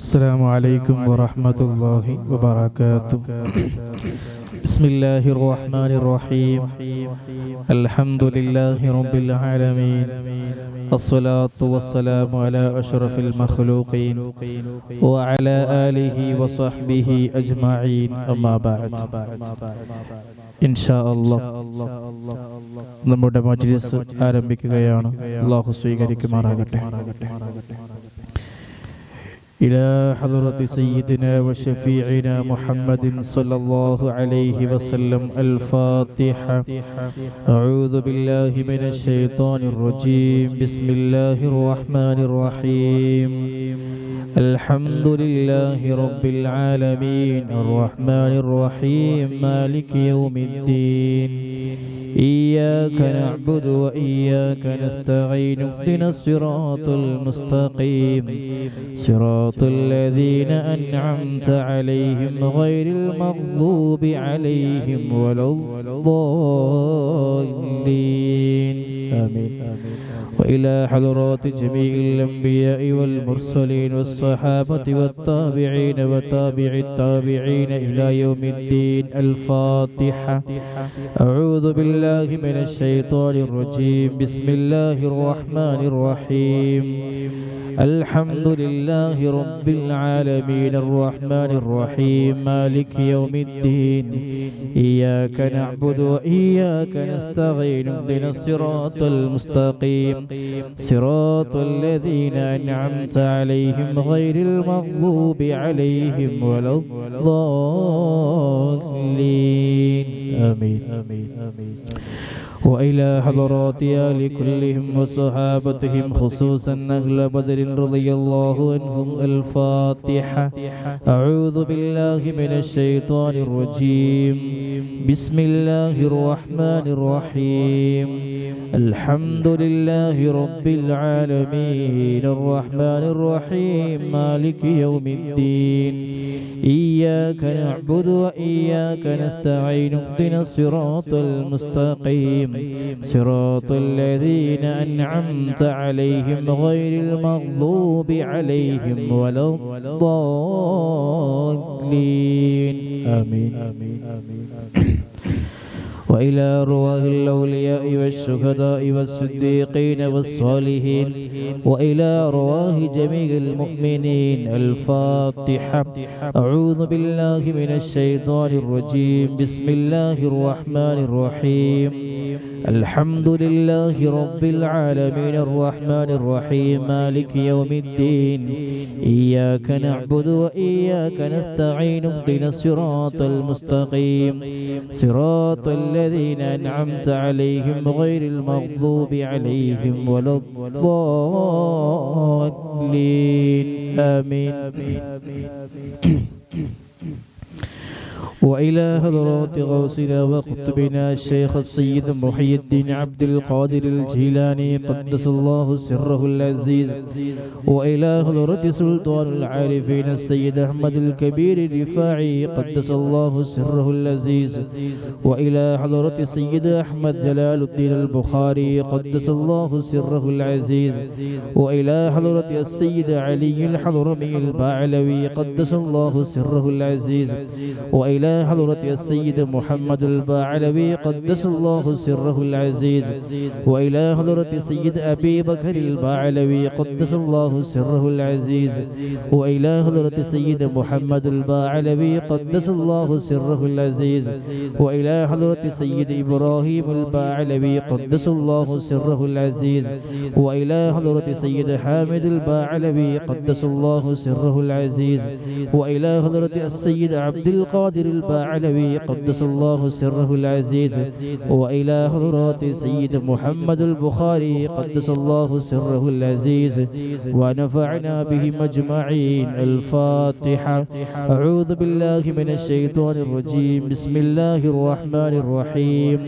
السلام عليكم ورحمة الله وبركاته. بسم الله الرحمن الرحيم. الحمد لله رب العالمين، الصلاة والسلام على أشرف المخلوقين وعلى آله وصحبه أجمعين. أما بعد. ഇൻഷാ അല്ലാഹ് നമ്മുടെ മജ്ലിസ് ആരംഭിക്കുകയാണ്. അല്ലാഹു സ്വീകരിക്കുമാറാകട്ടെ. إلى حضرة سيدنا وشفيعنا محمد صلى الله عليه وسلم الفاتحة. أعوذ بالله من الشيطان الرجيم. بسم الله الرحمن الرحيم. الحمد لله رب العالمين الرحمن الرحيم مالك يوم الدين. إياك نعبد وإياك نستعين اهدنا الصراط المستقيم صراط الذين أنعمت عليهم غير المغضوب عليهم ولا الضالين. آمين. وإلى حضرات جميع الأنبياء والمرسلين والصحابة والتابعين وتابع التابعين إلى يوم الدين الفاتحة. أعوذ بالله من الشيطان الرجيم. بسم الله الرحمن الرحيم. الحمد لله رب العالمين الرحمن الرحيم مالك يوم الدين. إياك نعبد وإياك نستعين اهدنا الصراط المستقيم صراط الذين أنعمت عليهم غير المغضوب عليهم ولا الضالين. آمين. وإلى حضرات آل كلهم وصحابتهم خصوصا أهل بدر رضي الله عنهم الفاتحة. أعوذ بالله من الشيطان الرجيم. بسم الله الرحمن الرحيم. الحمد لله رب العالمين الرحمن الرحيم مالك يوم الدين. إياك نعبد وإياك نستعين اهدنا الصراط المستقيم صراط الذين أنعمت عليهم غير المغضوب عليهم ولا الضالين. آمين. وإلى أرواح الأولياء والشهداء والصديقين والصالحين وإلى أرواح جميع المؤمنين الفاتحة. أعوذ بالله من الشيطان الرجيم. بسم الله الرحمن الرحيم. الحمد لله رب العالمين الرحمن الرحيم مالك يوم الدين. إياك نعبد وإياك نستعين اهدنا الصراط المستقيم صراط الذين أنعمت عليهم غير المغضوب عليهم ولا الضالين. آمين. وإلى حضرات غوثنا وقطبنا الشيخ السيد محي الدين عبد القادر الجيلاني قدس الله سره العزيز. وإلى حضرة سلطان العارفين السيد أحمد الكبير الرفاعي قدس الله سره العزيز. وإلى حضرة السيد أحمد جلال الدين البخاري قدس الله سره العزيز. وإلى حضرة السيد علي الحضرمي البعلوي قدس الله سره العزيز. وإلى حضرة السيد محمد البعلوي قدس الله سره العزيز. وإلى حضرة السيد أبي بكر البعلوي قدس الله سره العزيز. وإلى حضرة السيد محمد البعلوي قدس الله سره العزيز. وإلى حضرة السيد إبراهيم البعلوي قدس الله سره العزيز. وإلى حضرة السيد حامد البعلوي قدس الله سره العزيز. وإلى حضرة السيد عبد القادر البعلوي قدس الله سره العزيز. وإلى حضرات سيد محمد البخاري قدس الله سره العزيز ونفعنا بهم أجمعين. الفاتحة. أعوذ بالله من الشيطان الرجيم. بسم الله الرحمن الرحيم.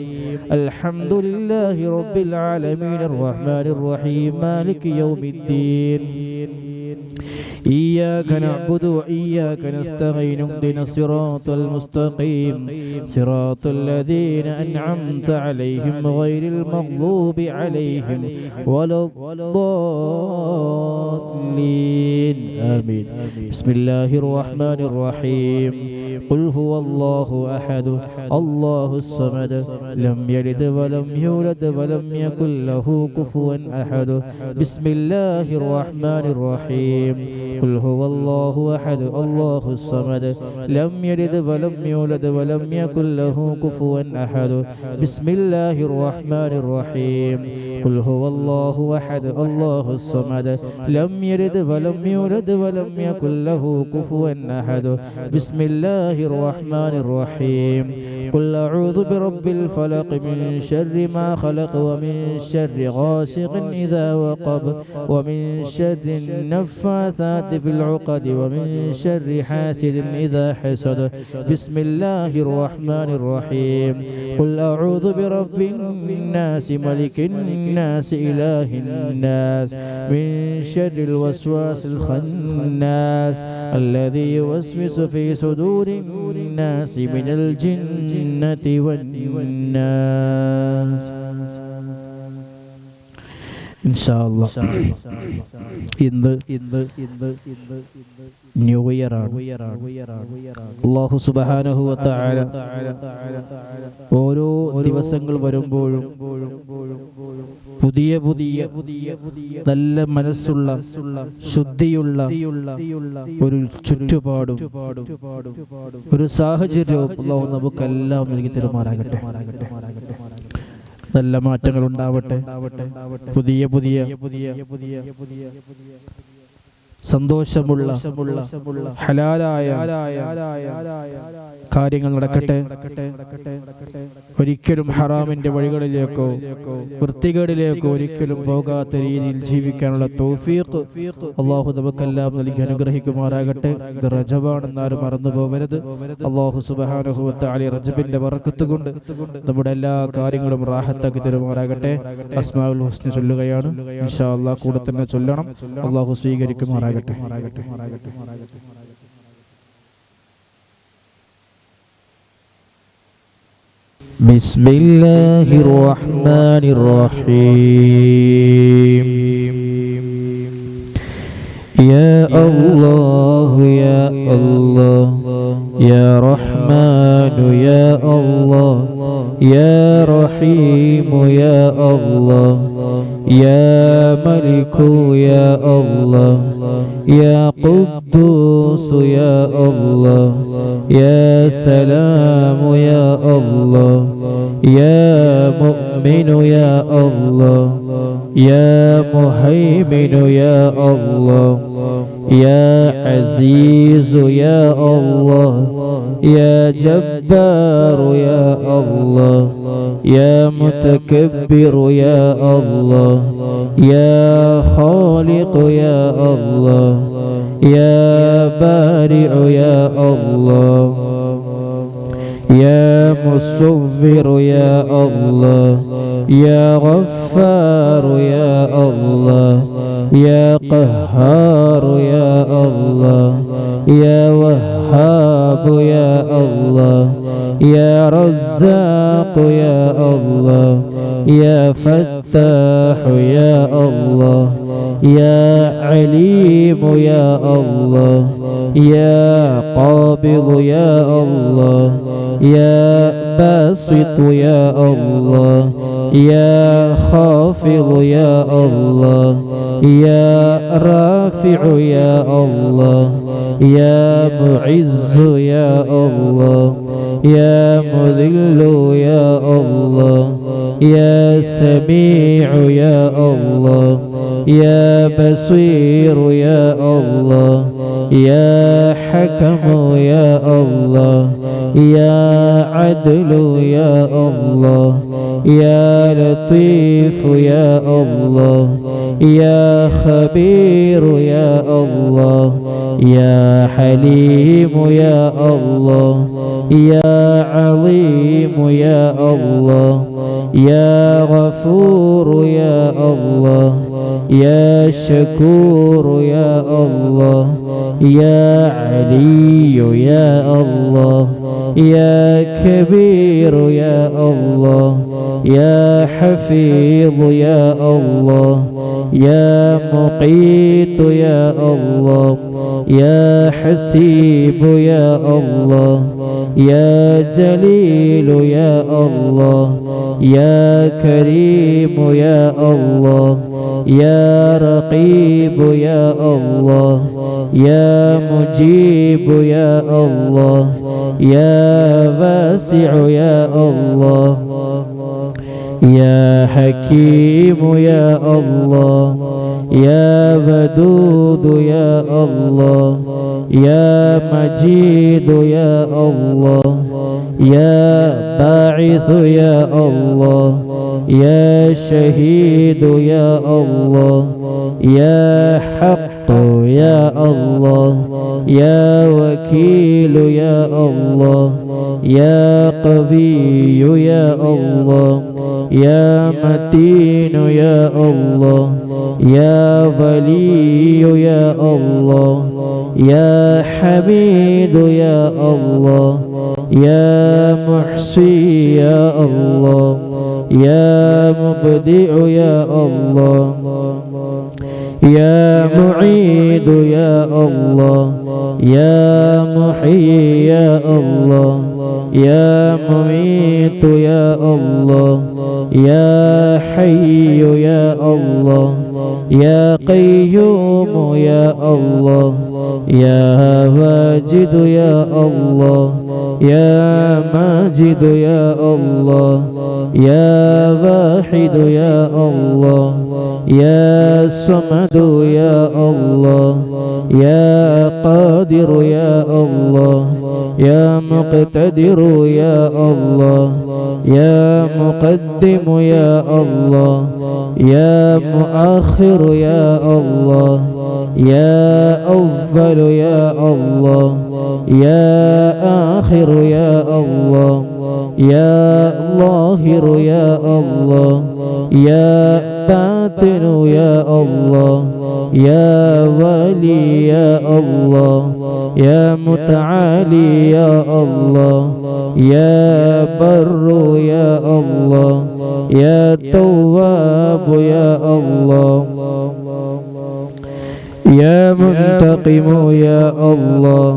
الحمد لله رب العالمين الرحمن الرحيم مالك يوم الدين. إياك نعبد وإياك نستعين اهدنا الصراط المستقيم صراط الذين أنعمت عليهم غير المغضوب عليهم ولا الضالين. آمين آمين. بسم الله الرحمن الرحيم. قل هو الله أحد الله الصمد لم يلد ولم يولد ولم يكن له كفوا أحد. بسم الله الرحمن الرحيم. قل هو الله أحد الله الصمد لم يلد ولم يولد ولم يكن له كفوا أحد. بسم الله الرحمن الرحيم. قل هو الله أحد الله الصمد لم يلد ولم يولد ولم يكن له كفوا أحد. بسم الله الرحمن الرحيم. قل أعوذ برب الفلق من شر ما خلق ومن شر غاسق إذا وقب ومن شر النفاثات في العقد ومن شر حاسد إذا حسد. بسم الله الرحمن الرحيم. قل أعوذ برب الناس ملك الناس إله الناس من شر الوسواس الخناس الذي يوسوس في صدور الناس من الجنة والناس. ഇൻഷാല്ലാ ഇന്ന് ന്യൂ ഇയർ ആണ്. അല്ലാഹു സുബ്ഹാനഹു വ തആല ഓരോ ദിവസങ്ങൾ വരുമ്പോഴും പുതിയ പുതിയ നല്ല മനസ്സുള്ള ശുദ്ധിയുള്ള ഒരു ചുറ്റുപാടും ഒരു സാഹചര്യവും അല്ലാഹു നമുക്കെല്ലാം നൽകി തരുമാറാകട്ടെ. നല്ല മാറ്റങ്ങൾ ഉണ്ടാവട്ടെ. പുതിയ പുതിയ സന്തോഷമുള്ള ഹലാലായ കാര്യങ്ങൾ നടക്കട്ടെ. ഒരിക്കലും ഹറാമിന്റെ വഴികളിലേക്കോ വൃത്തികേടിലേക്കോ ഒരിക്കലും പോകാത്ത രീതിയിൽ ജീവിക്കാനുള്ള തൗഫീഖ് അല്ലാഹു നമുക്കെല്ലാം നൽകി അനുഗ്രഹിക്കുമാറാകട്ടെ. ഇത് റജബാണെന്നാരും മറന്നു പോകരുത്. അല്ലാഹു സുബ്ഹാനഹു വ തആല റജബിന്റെ ബറക്കത്ത് കൊണ്ട് നമ്മുടെ എല്ലാ കാര്യങ്ങളും റാഹത്താക്കി തരുമാറാകട്ടെ. അസ്മാഉൽ ഹുസ്ന ചൊല്ലുകയാണ് ഇൻഷാ അല്ലാഹ്. കൂടെ തന്നെ ചൊല്ലണം. അല്ലാഹു സ്വീകരിക്കുമാറാകട്ടെ. بسم الله الرحمن الرحيم. يا الله يا الله يا رحمن يا الله يا رحيم يا الله يا ملك يا الله يا قدوس يا الله يا سلام يا الله يا مؤمن يا الله يا مهيمن يا الله يا عزيز يا الله يا جبار يا الله يا متكبر يا الله يا خالق يا الله يا بارئ يا الله يا مصور يا الله يا غفار يا الله يا قهار يا الله يا وهاب يا الله يا رزاق يا الله يا فتاح يا الله يا عليم يا الله يا قابض يا الله يا باسط يا الله يا خافض يا الله يا رافع يا الله يا معز يا الله يا مذل يا الله يا سميع يا الله يا بصير يا الله يا حكم يا الله يا عدل يا الله يا لطيف يا الله يا خبير يا الله يا حليم يا الله يا عظيم يا الله يا غفور يا الله يا شكور يا الله يا علي يا الله يا كبير يا الله يا حفيظ يا الله يا مقيت يا الله يا حسيب يا الله يا جليل يا الله يا كريم يا الله يا رقيب يا الله يا مجيب يا الله يا واسع يا الله يا حكيم يا الله يا ودود يا الله يا مجيد يا الله يا باعث يا الله يا شهيد يا الله يا حق يا الله يا وكيل يا الله يا قوي يا الله يا متين يا الله يا ولي يا الله يا حميد يا الله يا محصي يا الله يا مبدع يا الله يا معيد يا الله يا محيي يا الله يا مميت يا الله يا حي يا الله يا قيوم يا الله يا واجد يا الله يا ماجد يا الله يا واحد يا الله يا صمد يا الله يا قادر يا الله يا مقتدر يا الله يا مقدم يا الله يا مؤخر يا الله يا أول يا الله يا آخر يا الله يا ظاهر يا الله يا باطن يا الله يا ولي يا الله يا متعالي يا الله يا بر يا الله يا تواب يا الله يا منتقم يا الله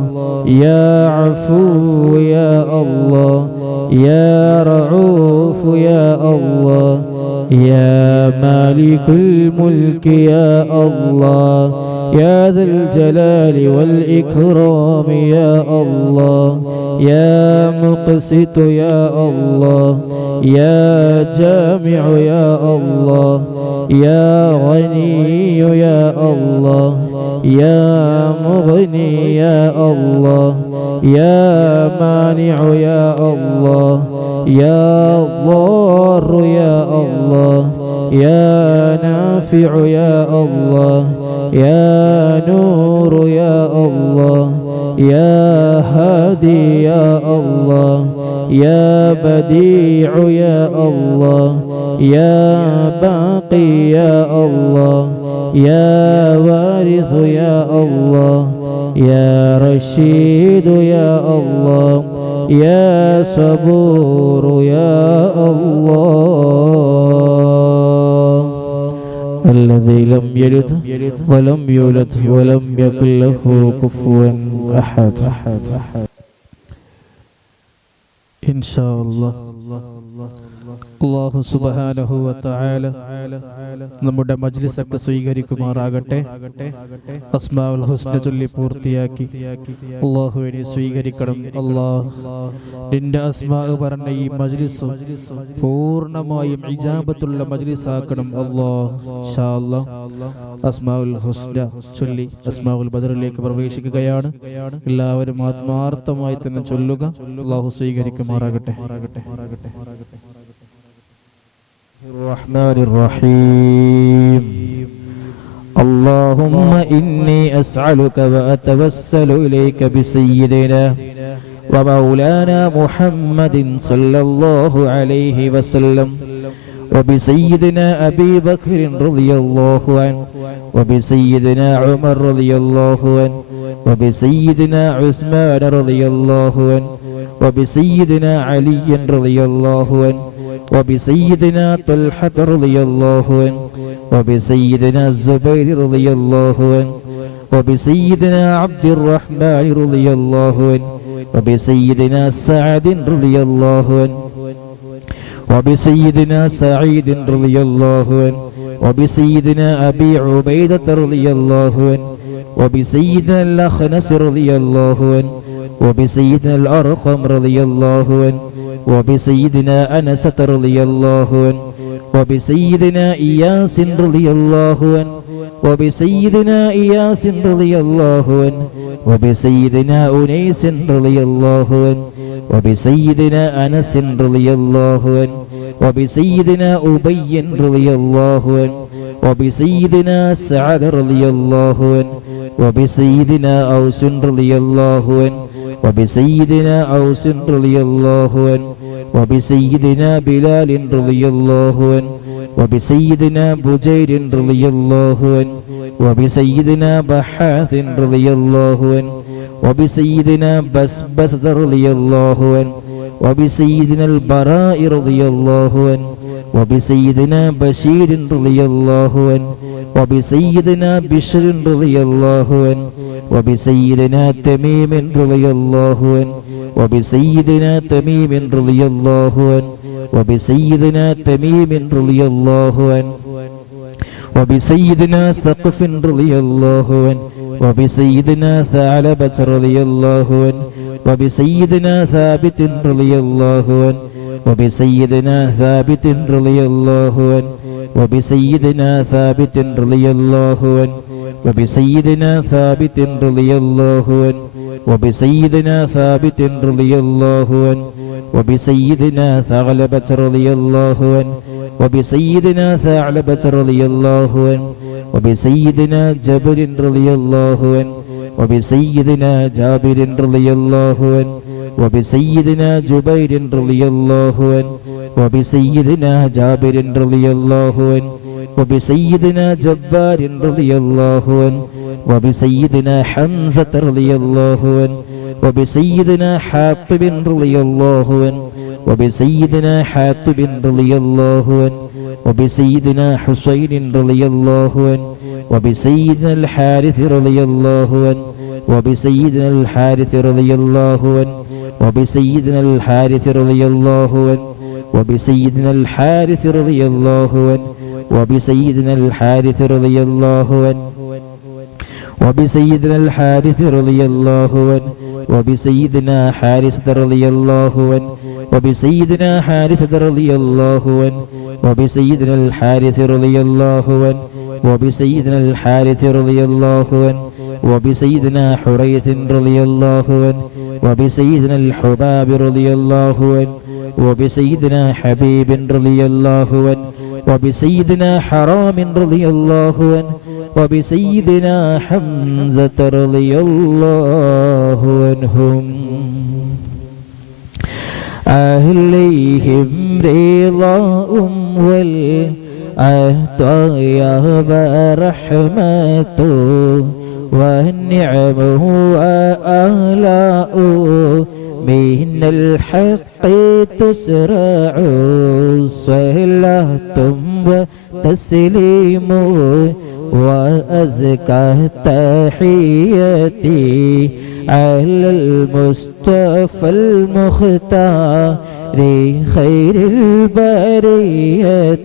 يا عفو يا الله يا رعوف يا الله يا مالك الملك يا الله يا ذا الجلال والإكرام يا الله يا مقسط يا الله يا جامع يا الله يا غني يا الله يا مغني يا الله يا مانع يا الله يا ضار يا الله يا نافع يا الله يا نور يا الله يا هادي يا الله يا بديع يا الله يا باقي يا الله يا وارث يا الله يا رشيد يا الله يا صبور يا الله الذي لم يلد ولم يولد ولم يكن له كفوا أحد إن شاء الله അല്ലാഹു സുബ്ഹാനഹു വ തആല നമ്മുടെ മജ്ലിസൊക്കെ സ്വീകരിക്കുമാറാകട്ടെ. അസ്മാഉൽ ഹുസ്ന ചൊല്ലി പൂർത്തിയാക്കി അല്ലാഹുവിനെ സ്വീകരിക്കണം. അല്ലാഹ് നിന്റെ അസ്മാ പറഞ്ഞ ഈ മജ്ലിസ് പൂർണ്ണമായും ഇജാബത്തുള്ള മജ്ലിസാക്കണം അല്ലാഹ്. ഇൻഷാ അല്ലാഹ് അസ്മാഉൽ ഹുസ്ന ചൊല്ലി അസ്മാഉൽ ബദറിലേക്ക് പ്രവേശിക്കുകയാണ്. എല്ലാവരും ആത്മാർത്ഥമായി തന്നെ ചൊല്ലുക. അല്ലാഹു സ്വീകരിക്കുമാറാകട്ടെ. الرحمن الرحيم اللهم إني أسألك وأتوسل إليك بسيدنا ومولانا محمد صلى الله عليه وسلم وبسيدنا أبي بكر رضي الله عنه وبسيدنا عمر رضي الله عنه وبسيدنا عثمان رضي الله عنه وبسيدنا علي رضي الله عنه وبسيدنا طلحة رضي الله عنه وبسيدنا الزبير رضي الله عنه وبسيدنا عبد الرحمن رضي الله عنه وبسيدنا سعد رضي الله عنه وبسيدنا سعيد رضي الله عنه وبسيدنا أبي عبيدة رضي الله عنه وبسيدنا الأخنس رضي الله عنه وبسيدنا الأرقم رضي الله عنه وبسيدنا أنس رضي الله عنه وبسيدنا إياس رضي الله عنه وبسيدنا إياس رضي الله عنه وبسيدنا أنيس رضي الله عنه وبسيدنا أنس رضي الله عنه وبسيدنا أبي رضي الله عنه وبسيدنا سعد رضي الله عنه وبسيدنا أوس رضي الله عنه وبسيدنا أوس رضي الله عنه وبسيدنا بلال رضي الله عنه وبسيدنا بجير رضي الله عنه وبسيدنا بحاث رضي الله عنه وبسيدنا بسبسة رضي الله عنه وبسيدنا البراء رضي الله عنه وبسيدنا بشير رضي الله عنه وبسيدنا بشر رضي الله عنه وبسيدنا تميم رضي الله عنه وبسيدنا تميم رضي الله عنه وبسيدنا تميم رضي الله عنه وبسيدنا ثقف رضي الله عنه وبسيدنا ثعلبة رضي الله عنه وبسيدنا ثابت رضي الله عنه وبسيدنا ثابت رضي الله عنه وبسيدنا ثابت رضي الله عنه وبسيدنا ثابت رضي الله عنه وبسيدنا ثابت رضي الله عنه وبسيدنا ثعلبة رضي الله عنه وبسيدنا ثعلبة رضي الله عنه وبسيدنا جبر رضي الله عنه وبسيدنا جابر رضي الله عنه وبسيدنا جبير رضي الله عنه وبسيدنا جابر رضي الله عنه وبسيدنا جبار رضي الله عنه وبسيدنا حمزة رضي الله عنه وبسيدنا حاطب رضي الله عنه وبسيدنا حاطب رضي الله عنه وبسيدنا حسين رضي الله عنه وبسيدنا الحارث رضي الله عنه وبسيدنا الحارث رضي الله عنه وبسيدنا الحارث رضي الله عنه وبسيدنا الحارث رضي الله عنه وبسيدنا الحارث رضي الله عنه وبسيدنا الحارث رضي الله عنه وبسيدنا حارثة رضي الله عنه وبسيدنا حارثة رضي الله عنه وبسيدنا الحارث رضي الله عنه وبسيدنا الحارث رضي الله عنه وبسيدنا حريث رضي الله عنه وبسيدنا الحباب رضي الله عنه وبسيدنا حبيب رضي الله عنه وبسيدنا حرام رضي الله عنه وبسيدنا حمزة رضي الله عنهم عليهم رضاء والعطايا ورحمة والنعم وآلاء من الحق تسرع صلاة وتسليم وأزكى تحياتي على المصطفى المختار خير البرية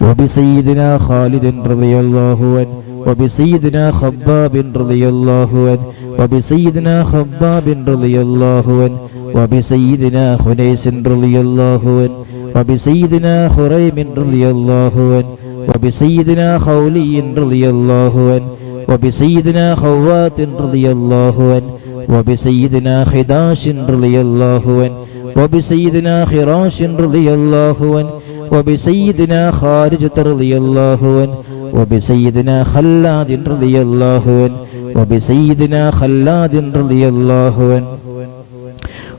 وبسيدنا خالد رضي الله عنه وبسيدنا خباب رضي الله عنه وبسيدنا خباب رضي الله عنه وبسيدنا خنيس رضي الله عنه وبسيدنا خريم رضي الله عنه وبسيدنا خولي رضي الله عنه وبسيدنا خوات رضي الله عنه وبسيدنا خداش رضي الله عنه وبسيدنا خراش رضي الله عنه وبسيدنا خارجة رضي الله عنه وبسيدنا خلاد رضي الله عنه وبسيدنا خلاد رضي الله عنه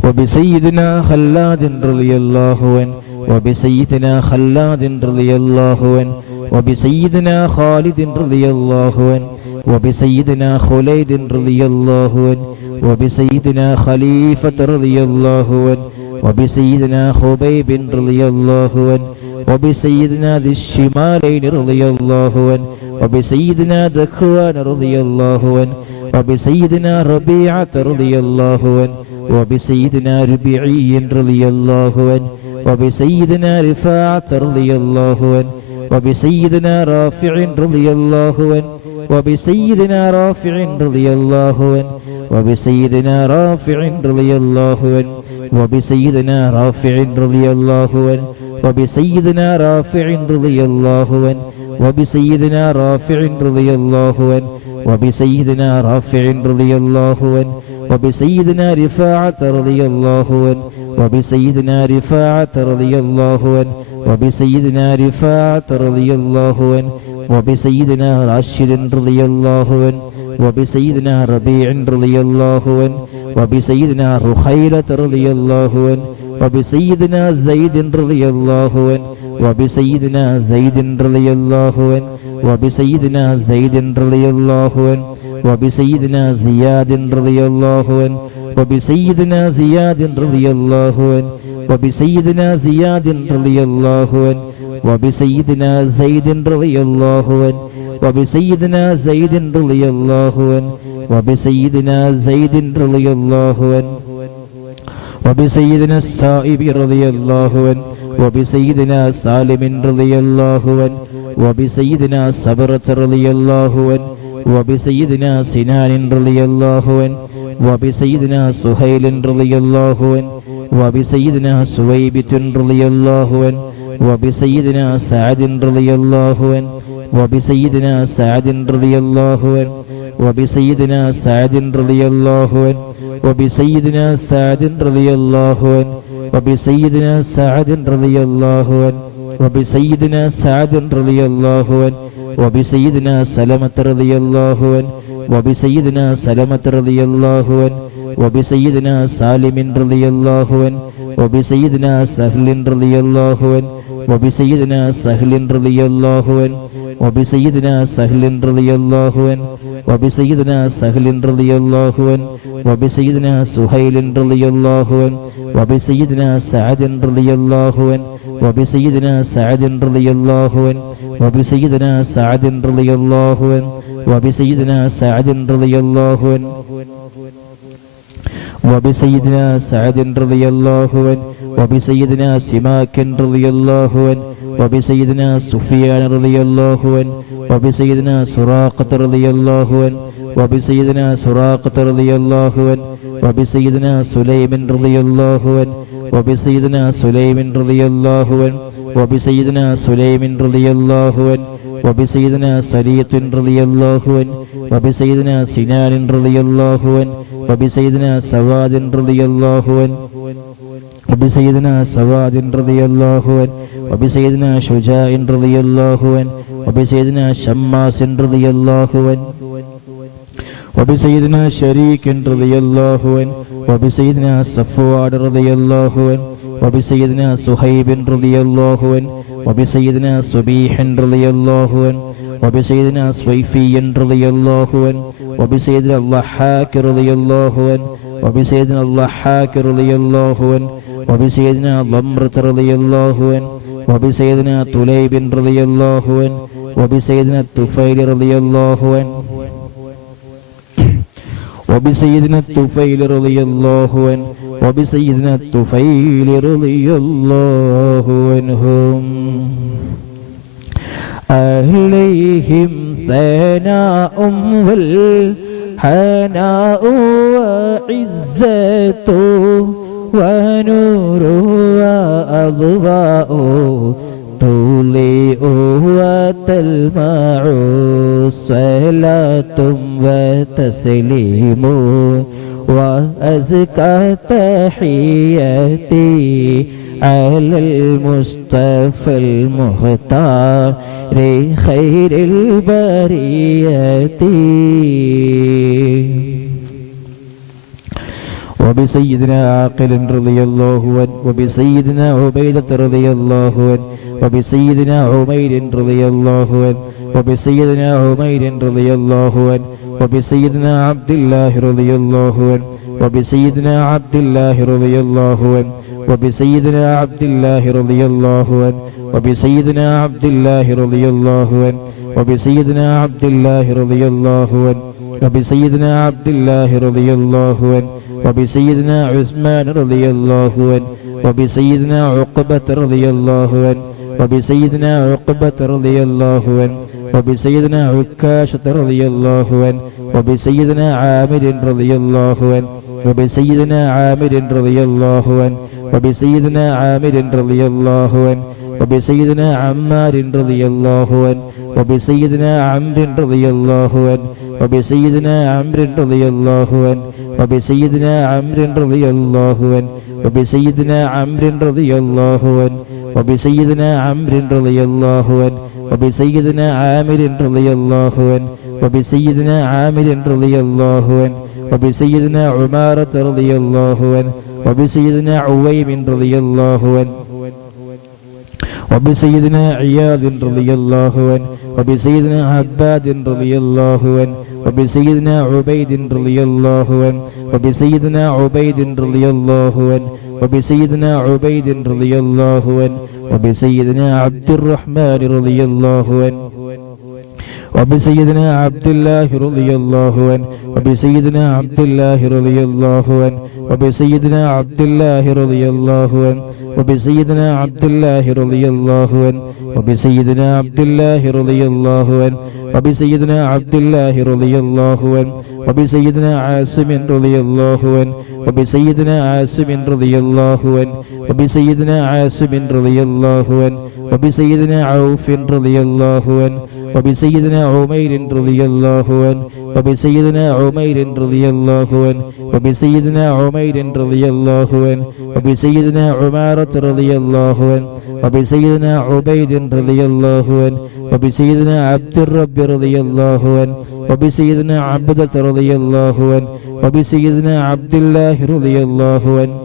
وبسيدنا خلاد رضي الله عنه وبسيدنا خلاد رضي الله عنه وبسيدنا خالد رضي الله عنه وبسيدنا خليد رضي الله عنه وبسيدنا خليفة رضي الله عنه وبسيدنا خبيب رضي الله عنه وبسيدنا ذي الشمالين رضي الله عنه وبسيدنا ذكوان رضي الله عنه وبسيدنا ربيعة رضي الله عنه وبسيدنا ربيعي رضي الله عنه وبسيدنا رفاعة رضي الله عنه وبسيدنا رافع رضي الله عنه وبسيدنا رافع رضي الله عنه وبسيدنا رافع رضي الله عنه وبسيدنا رافع رضي الله عنه وبسيدنا رافع رضي الله عنه وبسيدنا رافع رضي الله عنه وبسيدنا رافع رضي الله عنه وبسيدنا رفاعة رضي الله عنه وبسيدنا رفاعة رضي الله عنه وبسيدنا رفاعة رضي الله عنه وبسيدنا راشد رضي الله عنه وبسيدنا ربيع رضي الله عنه وبسيدنا رخيلة رضي الله عنه وبسيدنا زيد رضي الله عنه وبسيدنا زيد رضي الله عنه وبسيدنا زيد رضي الله عنه وبسيدنا زياد رضي الله عنه وبسيدنا زياد رضي الله عنه وبسيدنا زياد رضي الله عنه وبسيدنا زيد رضي الله عنه وبسيدنا زيد رضي الله عنه وبسيدنا زيد رضي الله عنه وبسيدنا السائب رضي الله عنه وبسيدنا سالم رضي الله عنه وبسيدنا صبرة رضي الله عنه وبسيدنا سنان رضي الله عنه وبسيدنا سهيل رضي الله عنه وبسيدنا سويبة رضي الله عنه وبسيدنا سعد رضي الله عنه وبسيدنا سعد رضي الله عنه وبسيدنا سعد رضي الله عنه وبسيدنا سعد رضي الله عنه وبسيدنا سعد رضي الله عنه وبسيدنا سعد رضي الله عنه وبسيدنا سلمة رضي الله عنه وبسيدنا سلمة رضي الله عنه وبسيدنا سالم رضي الله عنه وبسيدنا سهل رضي الله عنه وبسيدنا سهل رضي الله عنه وبسيدنا سهل رضي الله عنه وبسيدنا سهل رضي الله عنه وبسيدنا سهيل رضي الله عنه وبسيدنا سعد رضي الله عنه وبسيدنا سعد رضي الله عنه وبسيدنا سعد رضي الله عنه وبسيدنا سعد رضي الله عنه وبسيدنا سعد رضي الله عنه وبسيدنا سماك رضي الله عنه وبسيدنا سفيان رضي الله عنه وبسيدنا سراقة رضي الله عنه وبسيدنا سراقة رضي الله عنه وبسيدنا سليم رضي الله عنه وبسيدنا سليم رضي الله عنه وبسيدنا سليم رضي الله عنه وبسيدنا سليط رضي الله عنه وبسيدنا سنان رضي الله عنه وبسيدنا سواد رضي الله عنه وبسيدنا سواد رضي الله عنه وبسيدنا شجاع رضي الله عنه وبسيدنا شماس رضي الله عنه وبسيدنا شريك رضي الله عنه وبسيدنا صفوان رضي الله عنه وبسيدنا صهيب رضي الله عنه وبسيدنا صبيح رضي الله عنه وبسيدنا صويفي رضي الله عنه وبسيدنا الضحاك رضي الله عنه وبسيدنا الضحاك رضي الله عنه وبسيدنا ضمرة رضي الله عنه وبسيدنا طليب رضي الله عنه وبسيدنا الطفيل رضي الله عنه وبسيدنا الطفيل رضي الله عنه وبسيدنا الطفيل رضي الله عنهم عليهم ثناء والحناء وعزة ونور وأضواء تضيء وتلمع صلاة وتسليم وأزكى تحياتي على المصطفى المختار خير البرية وبسيدنا عاقل رضي الله عنه وبسيدنا عبيدة رضي الله عنه وبسيدنا عمير رضي الله عنه وبسيدنا عمير رضي الله عنه وبسيدنا عبد الله رضي الله عنه وبسيدنا عبد الله رضي الله عنه وبسيدنا عبد الله رضي الله عنه وبسيدنا عبد الله رضي الله عنه وبسيدنا عبد الله رضي الله عنه وبسيدنا عبد الله رضي الله عنه وبسيدنا عثمان رضي الله عنه وبسيدنا عقبة رضي الله عنه وبسيدنا عقبة رضي الله عنه وبسيدنا عكاشة رضي الله عنه وبسيدنا عامر رضي الله عنه وبسيدنا عامر رضي الله عنه وبسيدنا عامر رضي الله عنه وبسيدنا عمار رضي الله عنه وبسيدنا عمرو رضي الله عنه وبسيدنا عمرو رضي الله عنه وبسيدنا عمرو رضي الله عنه وبسيدنا عمرو رضي الله عنه وبسيدنا عمرو رضي الله عنه وبسيدنا عامر رضي الله عنه وبسيدنا عامر رضي الله عنه وبسيدنا عمارة رضي الله عنه وبسيدنا عويم رضي الله عنه وبسيدنا عياض رضي الله عنه وبسيدنا عباد رضي الله عنه وبسيدنا عبيد رضي الله عنه وبسيدنا عبيد رضي الله عنه وبسيدنا عبيد رضي الله عنه وبسيدنا عبد الرحمن رضي الله عنه وبسيدنا عبد الله رضي الله عنه وبسيدنا عبد الله رضي الله عنه وبسيدنا عبد الله رضي الله عنه وبسيدنا عبد الله رضي الله عنه وبسيدنا عبد الله رضي الله عنه وبسيدنا عبد الله رضي الله عنه وبسيدنا عاصم رضي الله عنه وبسيدنا عاصم رضي الله عنه وبسيدنا عاصم رضي الله عنه وبسيدنا عوف رضي الله عنه وبسيدنا عمير رضي الله عنه وبسيدنا عمير رضي الله عنه وبسيدنا عمير رضي الله عنه وبسيدنا عمارة رضي الله عنه وبسيدنا عبيد رضي الله عنه وبسيدنا عبد الرب رضي الله عنه وبسيدنا عبدة رضي الله عنه وبسيدنا عبد الله رضي الله عنه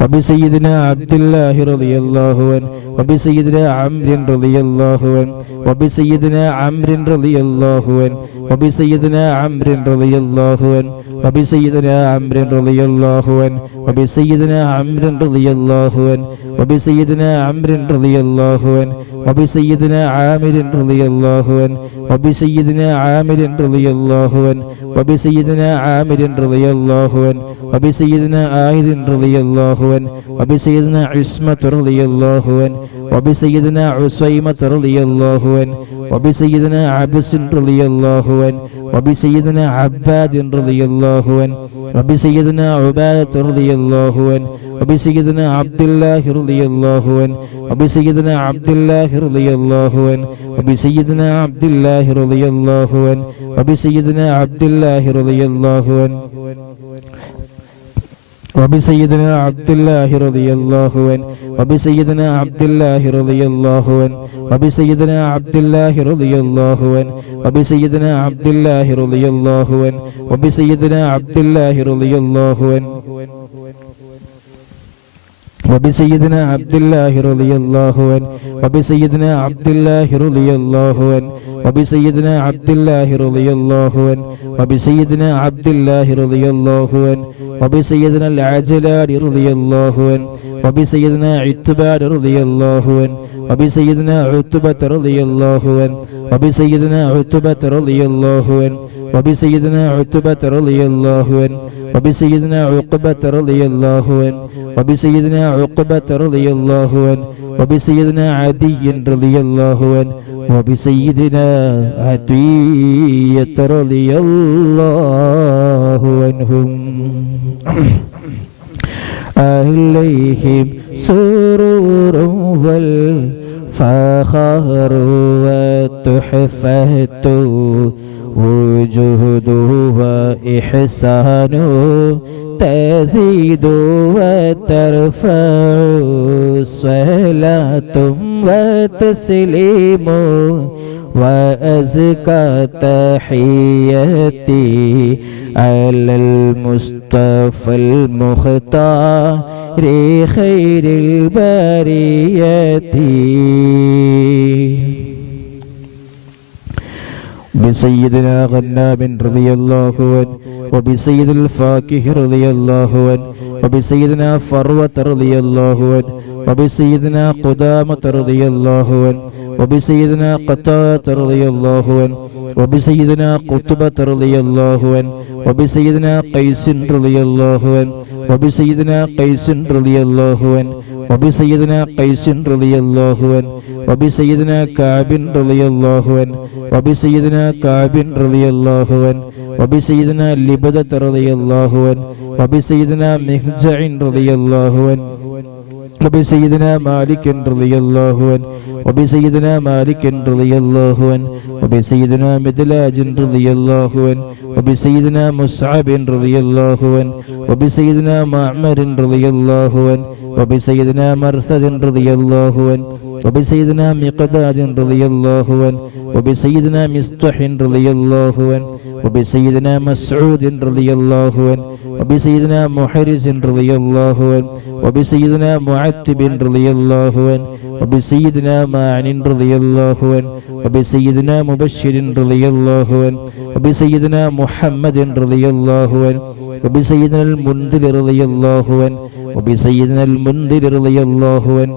وبسيدنا عبد الله رضي الله عنه وبسيدنا عمرو رضي الله عنه وبسيدنا عمرو رضي الله عنه وبسيدنا عمرو رضي الله عنه وبسيدنا عمرو رضي الله عنه وبسيدنا عمرو رضي الله عنه وبسيدنا عمرو رضي الله عنه وبسيدنا عامر رضي الله عنه وبسيدنا عامر رضي الله عنه وبسيدنا عامر رضي الله عنه وبسيدنا آيذ رضي الله عنه وبسيدنا عصمة رضي الله عنه وبسيدنا عسيمة رضي الله عنه وبسيدنا عبس رضي الله عنه وبسيدنا عباد رضي الله عنه وبسيدنا عبادة رضي الله عنه وبسيدنا عبد الله رضي الله عنه وبسيدنا عبد الله رضي الله عنه وبسيدنا عبد الله رضي الله عنه وبسيدنا عبد الله رضي الله عنه وبسيدنا عبد الله رضي الله عنه وبسيدنا عبد الله رضي الله عنه وبسيدنا عبد الله رضي الله عنه وبسيدنا عبد الله رضي الله عنه وبسيدنا عبد الله رضي الله عنه وبسيدنا عبد الله رضي الله عنه وبسيدنا عبد الله رضي الله عنه وبسيدنا عبد الله رضي الله عنه وبسيدنا عبد الله رضي الله عنه وبسيدنا العجلان رضي الله عنه وبسيدنا عتبان رضي الله عنه وبسيدنا عتبة رضي الله عنه وبسيدنا عتبة رضي الله عنه وبسيدنا عتبة رضي الله عنه وبسيدنا عقبة رضي الله عنه وبسيدنا عقبة رضي الله عنه وبسيدنا عدي رضي الله عنه وبسيدنا عتية رضي الله عنهم عليهم سرور والفخر والتحفة وجهد وإحسان تزيد وترفع صلاة وتسليم وأزكى تحياتي على المصطفى المختار خير البرية بسيدنا غنام رضي الله عنه وبسيد الفاكه رضي الله عنه وبسيدنا فروة رضي الله عنه وبسيدنا قدامة رضي الله عنه وبسيدنا قتادة رضي الله عنه وبسيدنا قطبة رضي الله عنه وبسيدنا قيس رضي الله عنه وبسيدنا قيس رضي الله عنه وبسيدنا قيس رضي الله عنه وبسيدنا كعب رضي الله عنه وبسيدنا كعب رضي الله عنه وبسيدنا لبدة رضي الله عنه وبسيدنا مهجع رضي الله عنه وبسيدنا مالك رضي الله عنه وبسيدنا مالك رضي الله عنه وبسيدنا مدلاج رضي الله عنه وبسيدنا مصعب رضي الله عنه وبسيدنا معمر رضي الله عنه وبسيدنا مرثد رضي الله عنه وبسيدنا مقداد رضي الله عنه وبسيدنا مصطح رضي الله عنه وبسيدنا مسعود رضي الله عنه وبسيدنا محرز رضي الله عنه وبسيدنا معتب رضي الله عنه وبسيدنا معن رضي الله عنه وبسيدنا مبشر رضي الله عنه وبسيدنا محمد رضي الله عنه وبسيدنا المنذر رضي الله عنه وبسيدنا المنذر رضي الله عنه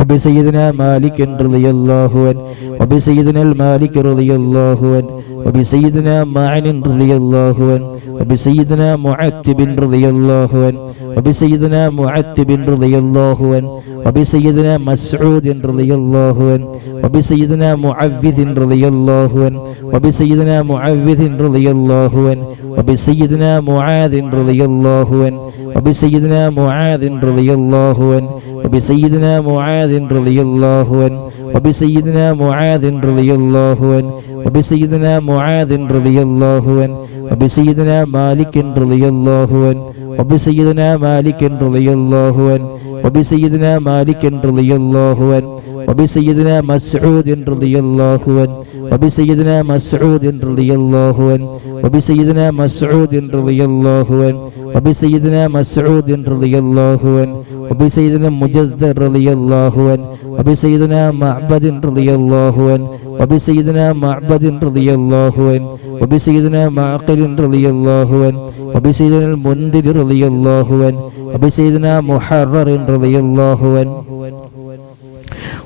وبسيدنا مالك رضي الله عنه وبسيدنا المالك رضي الله عنه وبسيدنا معن رضي الله عنه وبسيدنا معتب رضي الله عنه وبسيدنا معتب رضي الله عنه وبسيدنا مسعود رضي الله عنه وبسيدنا معوذ رضي الله عنه وبسيدنا معوذ رضي الله عنه وبسيدنا معاذ رضي الله عنه وبسيدنا معاذ رضي الله عنه وبسيدنا معاذ رضي الله عنه وبسيدنا معاذ رضي الله عنه وبسيدنا معاذ رضي الله عنه وبسيدنا مالك رضي الله عنه وبسيدنا مالك رضي الله عنه وبسيدنا مالك رضي الله عنه وبسيدنا مسعود رضي الله عنه وبسيدنا مسعود رضي الله عنه وبسيدنا مسعود رضي الله عنه وبسيدنا مسعود رضي الله عنه وبسيدنا مجذر رضي الله عنه وبسيدنا معبد رضي الله عنه وبسيدنا معبد رضي الله عنه وبسيدنا معقل رضي الله عنه وبسيدنا المنذر رضي الله عنه وبسيدنا محرر رضي الله عنه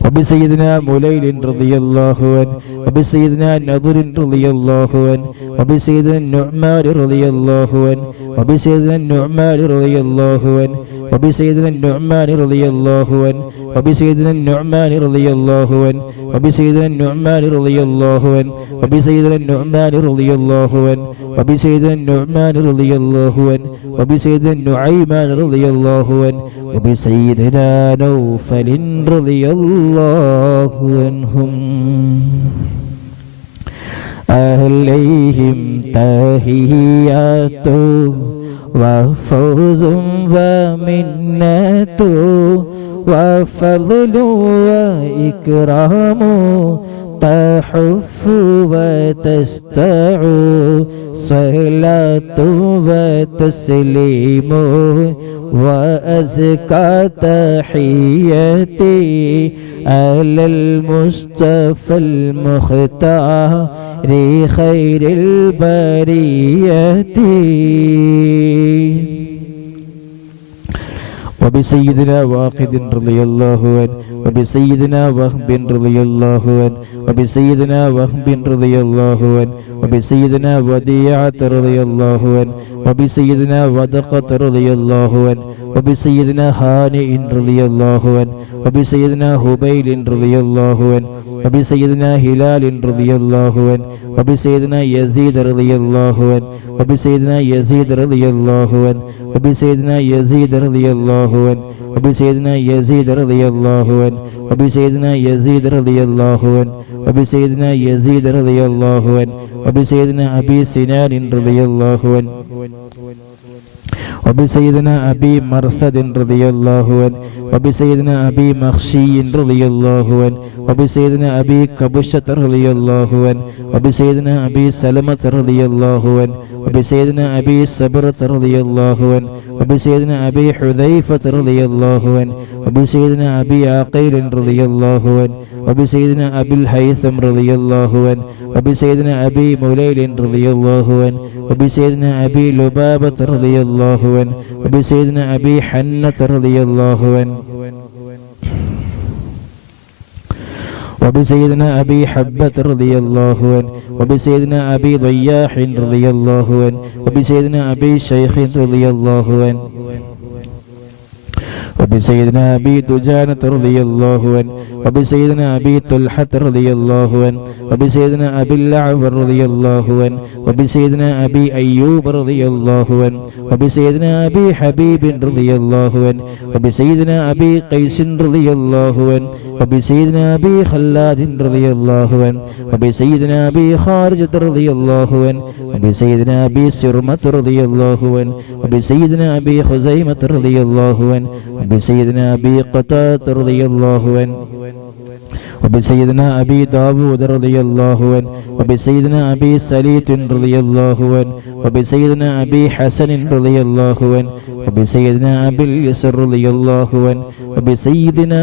وبسيدنا مليل رضي الله عنه وبسيدنا نضر رضي الله عنه وبسيدنا النعمان رضي الله عنه وبسيدنا النعمان رضي الله عنه وبسيدنا النعمان رضي الله عنه وبسيدنا النعمان رضي الله عنه وبسيدنا النعمان رضي الله عنه وبسيدنا النعمان رضي الله عنه وبسيدنا النعمان رضي الله عنه وبسيدنا النعيمان رضي الله عنه وبسيدنا نوفل رضي الله عنهم عليهم تحيات وفوز ومنة وفضل وإكرام تحف وتستع صلاة وتسليم وأزكى تحياتي على المصطفى المختار خير البرية وبسيدنا واقد رضي الله عنه وبسيدنا وهب رضي الله عنه وبسيدنا وهب رضي الله عنه وبسيدنا وديعة رضي الله عنه وبسيدنا ودقة رضي الله عنه وبسيدنا هانئ رضي الله عنه وبسيدنا هبيل رضي الله عنه وبسيدنا هلال رضي الله عنه وبسيدنا يزيد رضي الله عنه وبسيدنا يزيد رضي الله عنه وبسيدنا يزيد رضي الله عنه وبسيدنا يزيد رضي الله عنه وبسيدنا يزيد رضي الله عنه وبسيدنا يزيد رضي الله عنه وبسيدنا أبي سنان رضي الله عنه وبسيدنا أبي مرثد رضي الله عنه وبسيدنا أبي مخشي رضي الله عنه وبسيدنا أبي كبشة رضي الله عنه وبسيدنا أبي سلمة رضي الله عنه وبسيدنا أبي صبرة رضي الله عنه وبسيدنا أبي حذيفة رضي الله عنه وبسيدنا أبي عقيل رضي الله عنه وبسيدنا أبي الهيثم رضي الله عنه وبسيدنا أبي مليل رضي الله عنه وبسيدنا أبي لبابة رضي الله عنه وبسيدنا أبي حنة رضي الله عنه وبسيدنا أبي حبة رضي الله عنه وبسيدنا أبي ضياح رضي الله عنه وبسيدنا أبي شيخ رضي الله عنه وبسيدنا أبي دجانة رضي الله عنه وبسيدنا أبي طلحة رضي الله عنه وبسيدنا أبي الأعور رضي الله عنه وبسيدنا أبي أيوب رضي الله عنه وبسيدنا أبي حبيب رضي الله عنه وبسيدنا أبي قيس رضي الله عنه وبسيدنا أبي خلاد رضي الله عنه وبسيدنا أبي خارجة رضي الله عنه وبسيدنا أبي سرمة رضي الله عنه وبسيدنا أبي خزيمة رضي الله عنه وبسيدنا أبي قتادة رضي الله عنه وبسيدنا أبي داود رضي الله عنه وبسيدنا أبي سليت رضي الله عنه وبسيدنا أبي حسن رضي الله عنه وبسيدنا أبي اليسر رضي الله عنه وبسيدنا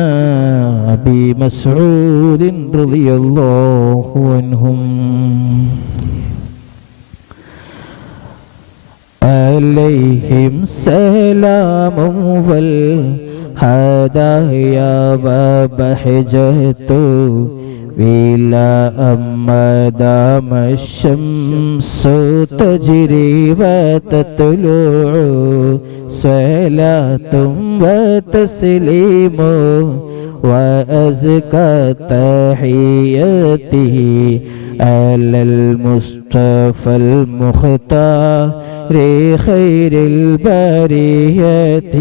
أبي مسعود رضي الله عنهم عليهم سلام والهدايا وبهجة ولا أما دام الشمس تجري وتطلع صلاة وتسليم وأزكى تحيته على المصطفى المختار خير البرية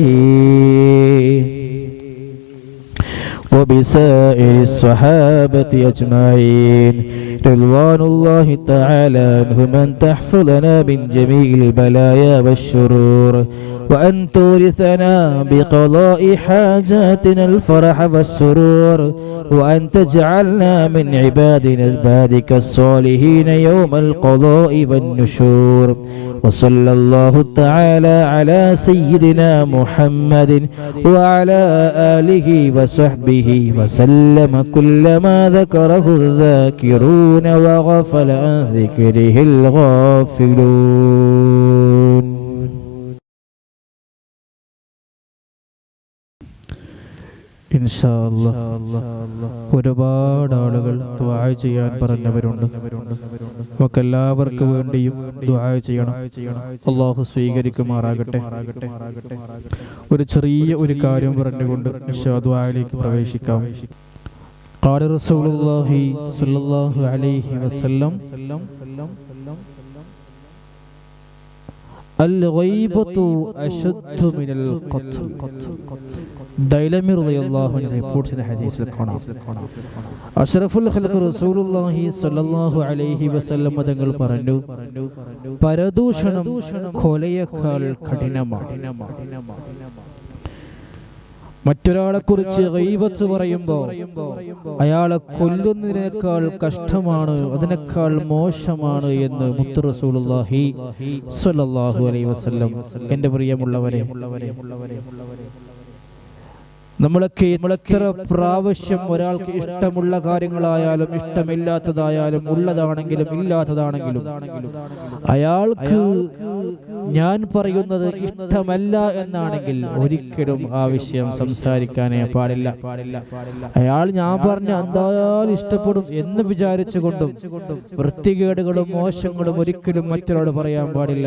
وبسائر الصحابة أجمعين رضوان الله تعالى عنهم أن تحفظنا من جميع البلايا والشرور وأن تورثنا بقضاء حاجاتنا الفرح والسرور وأن تجعلنا من عبادك الصالحين يوم القضاء والنشور وصلى الله تعالى على سيدنا محمد وعلى آله وصحبه وسلم كل ما ذكره الذاكرون وغفل عن ذكره الغافلون. ഇൻഷാ അല്ലാഹ് ഒരുപാട് ആളുകൾ ദുആ ചെയ്യാൻ പറഞ്ഞവരുണ്ട്. നമുക്കെല്ലാവർക്കും വേണ്ടിയും ദുആ ചെയ്യണം. അല്ലാഹു സ്വീകരിക്കുമാറാകട്ടെ. ഒരു ചെറിയ ഒരു കാര്യം പറഞ്ഞുകൊണ്ട് ഇൻഷാ ദുആയിലേക്ക് പ്രവേശിക്കാം. ഖാല റസൂലുള്ളാഹി സ്വല്ലല്ലാഹു അലൈഹി വസല്ലം അൽ-ഗൈബത്തു അശദ്ദു മിനൽ ഖത്ൽ. ദൈലമി റളിയല്ലാഹു അൻഹു റിപ്പോർട്ട് ചെയ്ത ഹദീസിൽ കാണാം, അഷ്റഫുൽ ഖൽഖ് റസൂലുള്ളാഹി സ്വല്ലല്ലാഹു അലൈഹി വസല്ലം തങ്ങൾ പറഞ്ഞു, പരദൂഷണം കൊലയേക്കാൾ കഠിനമാണ്. മറ്റൊരാളെ കുറിച്ച് ഗൈബത്ത് പറയുമ്പോൾ അയാളെ കൊല്ലുന്നതിനേക്കാൾ കഷ്ടമാണ്, അതിനേക്കാൾ മോശമാണ് എന്ന് മുത്ത് റസൂലുള്ളാഹി സ്വല്ലല്ലാഹു അലൈഹി വസല്ലം. എൻ്റെ പ്രിയമുള്ളവരെ, നമ്മളൊക്കെ എത്ര പ്രാവശ്യം ഒരാൾക്ക് ഇഷ്ടമുള്ള കാര്യങ്ങളായാലും ഇഷ്ടമില്ലാത്തതായാലും ഉള്ളതാണെങ്കിലും ഇല്ലാത്തതാണെങ്കിലും അയാൾക്ക് ഞാൻ പറയുന്നത് ഇഷ്ടമല്ല എന്നാണെങ്കിൽ ഒരിക്കലും ആ വിഷയം സംസാരിക്കാനേ പാടില്ല. അയാൾ ഞാൻ പറഞ്ഞ എന്തായാലും ഇഷ്ടപ്പെടും എന്ന് വിചാരിച്ചുകൊണ്ടും വൃത്തികേടുകളും മോശങ്ങളും ഒരിക്കലും മറ്റൊരാളോട് പറയാൻ പാടില്ല.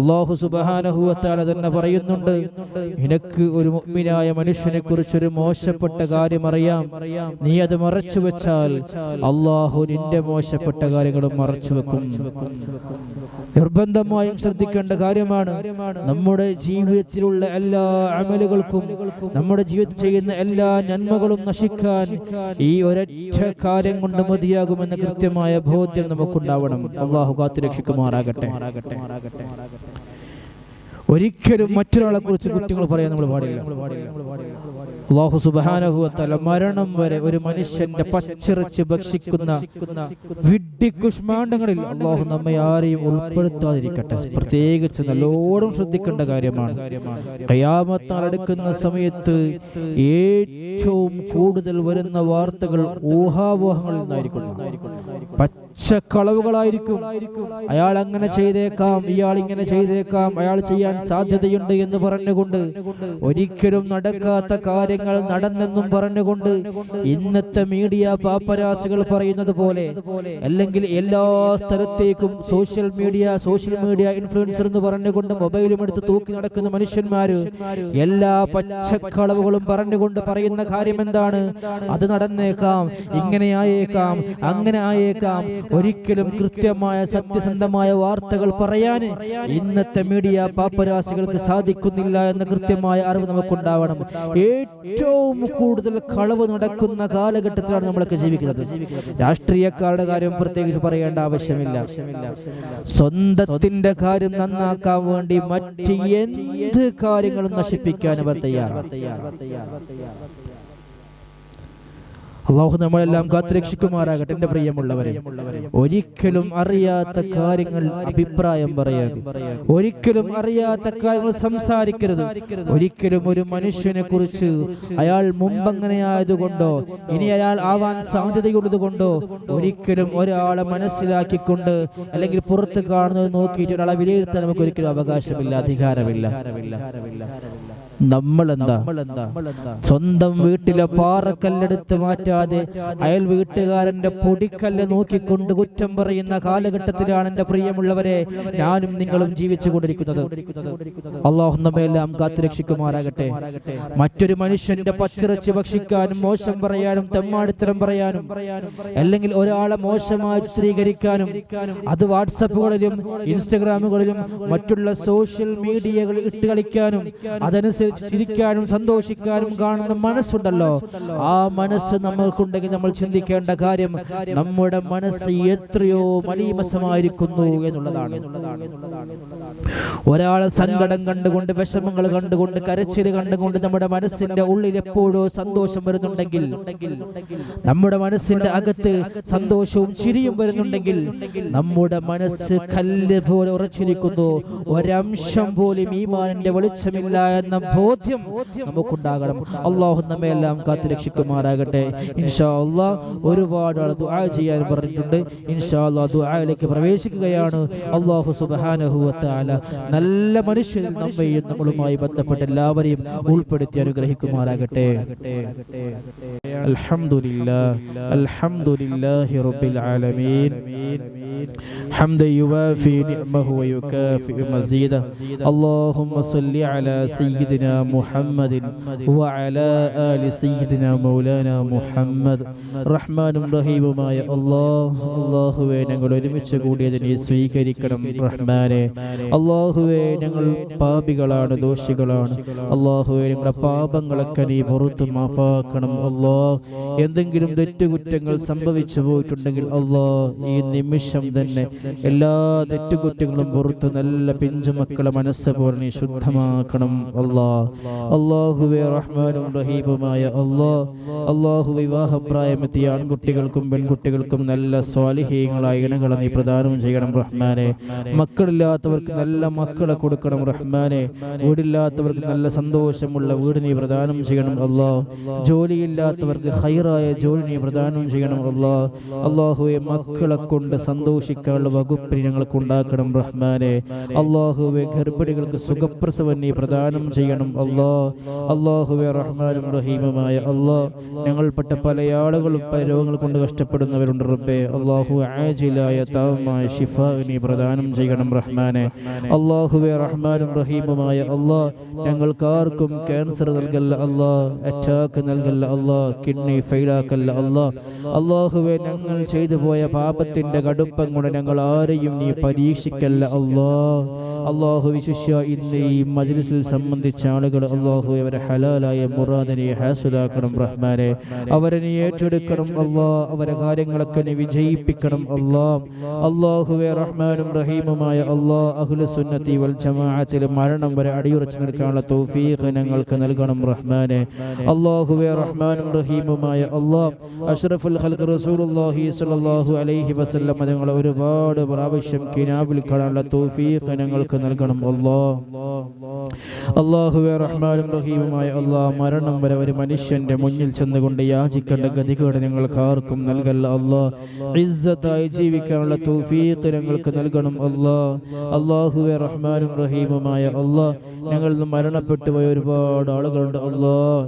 അല്ലാഹു സുബ്ഹാനഹു വ തആല തന്നെ പറയുന്നുണ്ട്, നിനക്ക് ഒരു മുഅ്മിനായ മനുഷ്യനെ കുറിച്ചൊരു മോശപ്പെട്ട കാര്യം അറിയാം, നീ അത് മറച്ചു വെച്ചാൽ അല്ലാഹു നിന്റെ മോശപ്പെട്ട കാര്യങ്ങളും മറച്ചു വെക്കും. നിർബന്ധമായും ശ്രദ്ധിക്കേണ്ട കാര്യമാണ്. നമ്മുടെ ജീവിതത്തിലുള്ള എല്ലാ അമലുകൾക്കും, നമ്മുടെ ജീവിതത്തിൽ ചെയ്യുന്ന എല്ലാ നന്മകളും നശിക്കാൻ ഈ ഒരൊറ്റ കാര്യം കൊണ്ട് മതിയാകുമെന്ന കൃത്യമായ ബോധ്യം നമുക്കുണ്ടാവണം. അല്ലാഹു കാത്തുരക്ഷിക്കുമാറാകട്ടെ. ഒരിക്കലും മറ്റൊരാളെ കുറിച്ച് കുറ്റങ്ങൾ പറയാൻ നമ്മൾ പാടില്ല. അല്ലാഹു സുബ്ഹാനഹു വ തആല മരണം വരെ ഒരു മനുഷ്യന്റെ പച്ചിറച്ചി ഭക്ഷിക്കുന്ന വിഡ്ഢിക്കുഷ്മാണ്ഡങ്ങളിൽ അല്ലാഹു നമ്മെ ആരെയും ഉൾപ്പെടുത്താതിരിക്കട്ടെ. പ്രത്യേകിച്ച് നല്ലോണം ശ്രദ്ധിക്കേണ്ട കാര്യമാണ്. ഖിയാമത്ത് നാൾ അടുക്കുന്ന സമയത്ത് ഏറ്റവും കൂടുതൽ വരുന്ന വാർത്തകൾ ഊഹാപോഹങ്ങളിൽ നിന്നായിരിക്കും. പച്ചക്കളവുകളായിരിക്കും. അയാൾ അങ്ങനെ ചെയ്തേക്കാം, ഇയാൾ ഇങ്ങനെ ചെയ്തേക്കാം, അയാൾ ചെയ്യാൻ സാധ്യതയുണ്ട് എന്ന് പറഞ്ഞുകൊണ്ട്, ഒരിക്കലും നടക്കാത്ത കാര്യങ്ങൾ നടന്നെന്നും പറഞ്ഞുകൊണ്ട് ഇന്നത്തെ മീഡിയ പാപ്പരാസികൾ പറയുന്നത് പോലെ, അല്ലെങ്കിൽ എല്ലാ സ്ഥലത്തേക്കും സോഷ്യൽ മീഡിയ ഇൻഫ്ലുവൻസർ എന്ന് പറഞ്ഞുകൊണ്ട് മൊബൈലും എടുത്ത് തൂക്കി നടക്കുന്ന മനുഷ്യന്മാര് എല്ലാ പച്ചക്കളവുകളും പറഞ്ഞുകൊണ്ട് പറയുന്ന കാര്യം എന്താണ്? അത് നടന്നേക്കാം, ഇങ്ങനെ ആയേക്കാം, അങ്ങനെ ആയേക്കാം. ഒരിക്കലും കൃത്യമായ സത്യസന്ധമായ വാർത്തകൾ പറയാൻ ഇന്നത്തെ മീഡിയ പാപ്പരാസികൾക്ക് സാധിക്കുന്നില്ല എന്ന കൃത്യമായ അറിവ് നമുക്കുണ്ടാവണം. ഏറ്റവും കൂടുതൽ കളവ് നടക്കുന്ന കാലഘട്ടത്തിലാണ് നമ്മളൊക്കെ ജീവിക്കുന്നത്. രാഷ്ട്രീയക്കാരുടെ കാര്യം പ്രത്യേകിച്ച് പറയേണ്ട ആവശ്യമില്ല. സ്വന്തത്തിന്റെ കാര്യം നന്നാക്കാൻ വേണ്ടി മറ്റ് എന്ത് കാര്യങ്ങളും നശിപ്പിക്കാൻ അവർ തയ്യാറാണ്. അല്ലാഹു നമ്മളെല്ലാം കാത്തുരക്ഷിക്കുമാറാകട്ടെ. എന്റെ പ്രിയമുള്ളവരെ, ഒരിക്കലും അറിയാത്ത കാര്യങ്ങൾ അഭിപ്രായം പറയരുത്. ഒരിക്കലും അറിയാത്ത കാര്യങ്ങൾ സംസാരിക്കരുത്. ഒരിക്കലും ഒരു മനുഷ്യനെ കുറിച്ച് അയാൾ മുമ്പങ്ങനെ ആയതുകൊണ്ടോ ഇനി അയാൾ ആവാൻ സാധ്യതയുള്ളത് കൊണ്ടോ ഒരിക്കലും ഒരാളെ മനസ്സിലാക്കിക്കൊണ്ട് അല്ലെങ്കിൽ പുറത്ത് കാണുന്നത് നോക്കിയിട്ട് ഒരാളെ വിലയിരുത്താൻ നമുക്ക് ഒരിക്കലും അവകാശമില്ല, അധികാരമില്ല. നമ്മളെന്താ സ്വന്തം വീട്ടിലെ പാറക്കല്ലെടുത്ത് മാറ്റാതെ അയൽ വീട്ടുകാരന്റെ പൊടിക്കല്ല് നോക്കിക്കൊണ്ട് കുറ്റം പറയുന്ന കാലഘട്ടത്തിലാണ് എന്റെ പ്രിയമുള്ളവരെ ഞാനും നിങ്ങളും ജീവിച്ചു കൊണ്ടിരിക്കുന്നത്. അല്ലാഹു നമ്മെല്ലാം കാത്തുരക്ഷിക്കുമാറാകട്ടെ. മറ്റൊരു മനുഷ്യന്റെ പച്ചിറച്ചി ഭക്ഷിക്കാനും മോശം പറയാനും തെമ്മാടിത്തരം പറയാനും അല്ലെങ്കിൽ ഒരാളെ മോശമായി ചിത്രീകരിക്കാനും അത് വാട്സപ്പുകളിലും ഇൻസ്റ്റഗ്രാമുകളിലും മറ്റുള്ള സോഷ്യൽ മീഡിയകളിൽ ഇട്ട് കളിക്കാനും അതനുസരിച്ച് ചിരിക്കാനും സന്തോഷിക്കാനും കാണുന്ന മനസ്സുണ്ടല്ലോ, ആ മനസ്സ് നമ്മൾക്കുണ്ടെങ്കിൽ നമ്മൾ ചിന്തിക്കേണ്ട കാര്യം നമ്മുടെ മനസ്സ് എത്രയോ മലീമസമായിരിക്കുന്നു എന്നുള്ളതാണ്. ഒരാളെ സങ്കടം കണ്ടുകൊണ്ട്, വിഷമങ്ങൾ കണ്ടുകൊണ്ട്, കരച്ചിൽ കണ്ടുകൊണ്ട് നമ്മുടെ മനസ്സിന്റെ ഉള്ളിൽ എപ്പോഴോ സന്തോഷം വരുന്നുണ്ടെങ്കിൽ, നമ്മുടെ മനസ്സിന്റെ അകത്ത് സന്തോഷവും ചിരിയും വരുന്നുണ്ടെങ്കിൽ നമ്മുടെ മനസ്സ് കല്ല് പോലെ ഉറച്ചിരിക്കുന്നു. ഒരംശം പോലും ഈമാനിന്റെ വെളിച്ചമില്ല എന്ന ബോധ്യം നമുക്കുണ്ടാകണം. അല്ലാഹു നമ്മെല്ലാം കാത്തുരക്ഷിക്കുമാറാകട്ടെ. ഇൻഷാ അല്ലാഹ് ഒരുപാട് ആൾ ദുആ ചെയ്യാൻ പറഞ്ഞിട്ടുണ്ട്. ഇൻഷാ അല്ലാഹ് ദുആയിലേക്ക് പ്രവേശിക്കുകയാണ്. അല്ലാഹു സുബ്ഹാനഹു വ തആല നല്ല മനുഷ്യരിൽ നമ്മയും നമ്മളുമായി ബന്ധപ്പെട്ട എല്ലാവരെയും ഉൾപ്പെടുത്തി അനുഗ്രഹിക്കുമാറാകട്ടെ. അൽഹംദുലില്ലാഹി റബ്ബിൽ ആലമീൻ ഹംദൻ യുവാഫി നിഅമഹു വയുകാഫിഉ മസീദ. അല്ലാഹുമ്മ സ്വല്ലി അലാ സയ്യിദിനാ മുഹമ്മദിൻ വഅലാ ആലി സയ്യിദിനാ മൗലാനാ മുഹമ്മദ്. റഹ്മാനും റഹീമുമായ അല്ലാഹുവേ, ഞങ്ങൾ ഒരുമിച്ച് കൂടിയതിനെ സ്വീകരിക്കണം റഹ്മാനെ. അല്ലാഹുവേ, ഞങ്ങൾ പാപികളാണ്, ദോഷികളാണ്. അല്ലാഹുവേ, ഞങ്ങളുടെ പാപങ്ങളൊക്കെ നീ പുറത്ത് മാഫാക്കണം. അല്ലാഹ്, എന്തെങ്കിലും തെറ്റുകുറ്റങ്ങൾ സംഭവിച്ചു പോയിട്ടുണ്ടെങ്കിൽ അല്ലാഹ് ഈ നിമിഷം തന്നെ എല്ലാ തെറ്റുകുറ്റങ്ങളും പുറത്ത് നല്ല പിഞ്ചുമക്കളെ മനസ്സ് പോലെ നീ ശുദ്ധമാക്കണം. അല്ലാഹുവേ, റഹ്മാനും റഹീമുമായ അല്ലാഹു, വിവാഹപ്രായമെത്തിയ ആൺകുട്ടികൾക്കും പെൺകുട്ടികൾക്കും നല്ല സ്വാലിഹീങ്ങളായ ഇണകളെ നീ പ്രദാനം ചെയ്യണം റഹ്മാനെ. മക്കളില്ലാത്തവർക്ക് നല്ല മക്കളെ കൊടുക്കണം റഹ്മാനെ. വീടില്ലാത്തവർക്ക് നല്ല സന്തോഷമുള്ള വീട് നീ പ്രദാനം ചെയ്യണം അല്ലാഹ്. ജോലിയില്ലാത്തവർക്ക് ഹൈറായ ജോലി നീ പ്രദാനം ചെയ്യണം അല്ലാഹ്. അല്ലാഹുവേ, മക്കളെ കൊണ്ട് സന്തോഷിക്കാനുള്ള വകുപ്പിന് ഞങ്ങൾക്ക് ഉണ്ടാക്കണം റഹ്മാനെ. അല്ലാഹുവേ, ഗർഭിണികൾക്ക് സുഖപ്രസവം നീ പ്രദാനം ചെയ്യണം അല്ലാഹ്. അല്ലാഹുവേ, റഹ്മാനും റഹീമുമായ അല്ലാഹ്, ഞങ്ങൾപ്പെട്ട പല ആളുകളും പല രോഗങ്ങൾ കൊണ്ട് കഷ്ടപ്പെടുന്നവരുണ്ട് റബ്ബേ. അല്ലാഹു, ആജിലായ താമായ ശിഫ നീ പ്രദാനം ചെയ്യണം റഹ്മാനെ. അല്ലാഹുവേ, റഹ്മാനും റഹീമുമായ അല്ലാഹ്, ഞങ്ങൾക്കാർക്കും ക്യാൻസർ നൽകല്ല അല്ലാഹ്, അറ്റാക്ക് നൽകല്ല അല്ലാഹ്, കിഡ്നി ഫെയിലാക്കല്ല അല്ലാഹ്. അല്ലാഹുവേ, ഞങ്ങൾ ചെയ്തു പോയ പാപത്തിന്റെ കടുപ്പം കൊണ്ട് ഞങ്ങൾ ആരെയും നീ പരീക്ഷിക്കല്ല അല്ലാഹ്. അല്ലാഹു വിശിഷ്യ ഇന്ന് ഈ മജ്ലിസിൽ സംബന്ധിച്ച ആളുകൾ അല്ലാഹു അവരെ ഹലാലായ മുറാദിനെ ഹാസിലാക്കണം റഹ്മാനെ. അവരെ നീ ഏറ്റെടുക്കണം അല്ലാഹ്. അവരെ കാര്യങ്ങളൊക്കെ നീ വിജയിപ്പിക്കണം അല്ലാഹ്. അല്ലാഹുവേ റഹ്മാനും റഹീമുമായ അല്ലാഹ്, അഹ്ലുസ് സുന്നത്തി വൽ ജമാഅത്തിൽ മരണം വരെ അടിയുറച്ചു നിൽക്കാനുള്ള തൗഫീഖ് ഞങ്ങൾക്ക് നൽകണം റഹ്മാനെ. അല്ലാഹുവേ റഹ്മാനും റഹീമുമായ അല്ലാഹ്, അഷ്റഫുൽ ഖൽഖ് റസൂലുള്ളാഹി സ്വല്ലല്ലാഹു അലൈഹി വസല്ലം തങ്ങൾ ഒരുപാട് പ്രാവശ്യം കിനാവിൽ കാണാനുള്ള തൗഫീഖ് ഞങ്ങൾക്ക് നൽകണം അല്ലാഹ്. അല്ലാഹുവേ റഹ്മാനും റഹീമുമായ അല്ലാഹ്, മരണം വരെ ഒരു മനുഷ്യന്റെ മുന്നിൽ ചെന്നുകൊണ്ട് യാചിക്കേണ്ട ഗതികേട് ഞങ്ങൾക്ക് ആർക്കും നൽകല്ല അല്ലാഹ്. ഇസ്സത്തായി ജീവിക്കാനുള്ള തൗഫീഖ് ഞങ്ങൾക്ക് നൽകണം അല്ലാഹ്. അല്ലാഹുവേ റഹ്മാനും റഹീമുമായ അല്ലാഹ്, ഞങ്ങളിൽ നിന്ന് മരണപ്പെട്ടു പോയ ഒരുപാട് ആളുകളുണ്ട് അല്ലാഹ്.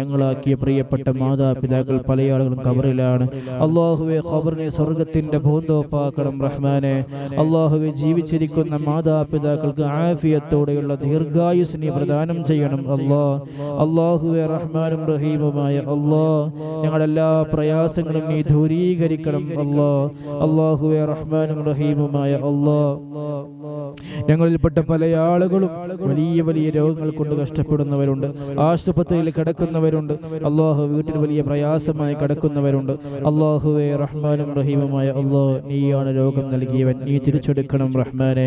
ഞങ്ങളാക്കിയ പ്രിയപ്പെട്ട മാതാപിതാക്കൾ പല ആളുകളും ഖബറിലാണ് അല്ലാഹുവേ. ഖബറിനെ സ്വർഗ്ഗത്തിന്റെ പൂന്തോപ്പാക്കണം റഹ്മാനെ. അല്ലാഹുവേ, ജീവിച്ചിരിക്കുന്ന മാതാപിതാക്കൾക്ക് ആഫിയത്തോടെയുള്ള ദീർഘായുസ് നീ പ്രദാനം ചെയ്യണം അല്ലാഹ്. അല്ലാഹുവേ റഹ്മാനും റഹീമുമായ അല്ലാഹ്, ഞങ്ങളുടെ എല്ലാ പ്രയാസങ്ങളും നീ ദൂരീകരിക്കണം അല്ലാഹ്. അല്ലാഹുവേ റഹ്മാനും റഹീമുമായ അല്ലാഹ്, ഞങ്ങളിൽപ്പെട്ട പല ആളുകളും വലിയ വലിയ രോഗങ്ങൾ കൊണ്ട് കഷ്ടപ്പെടുന്നവരുണ്ട്, ആശുപത്രിയിൽ കിടക്കുന്നവരുണ്ട് അല്ലാഹു, വീട്ടിൽ വലിയ പ്രയാസമായി കിടക്കുന്നവരുണ്ട് അല്ലാഹുവേ റഹ്മാനും റഹീമുമായ അല്ലാഹ്, നീയാണ് രോഗം നൽകിയവൻ. നീ തിരിച്ചെടുക്കണം റഹ്മാനെ.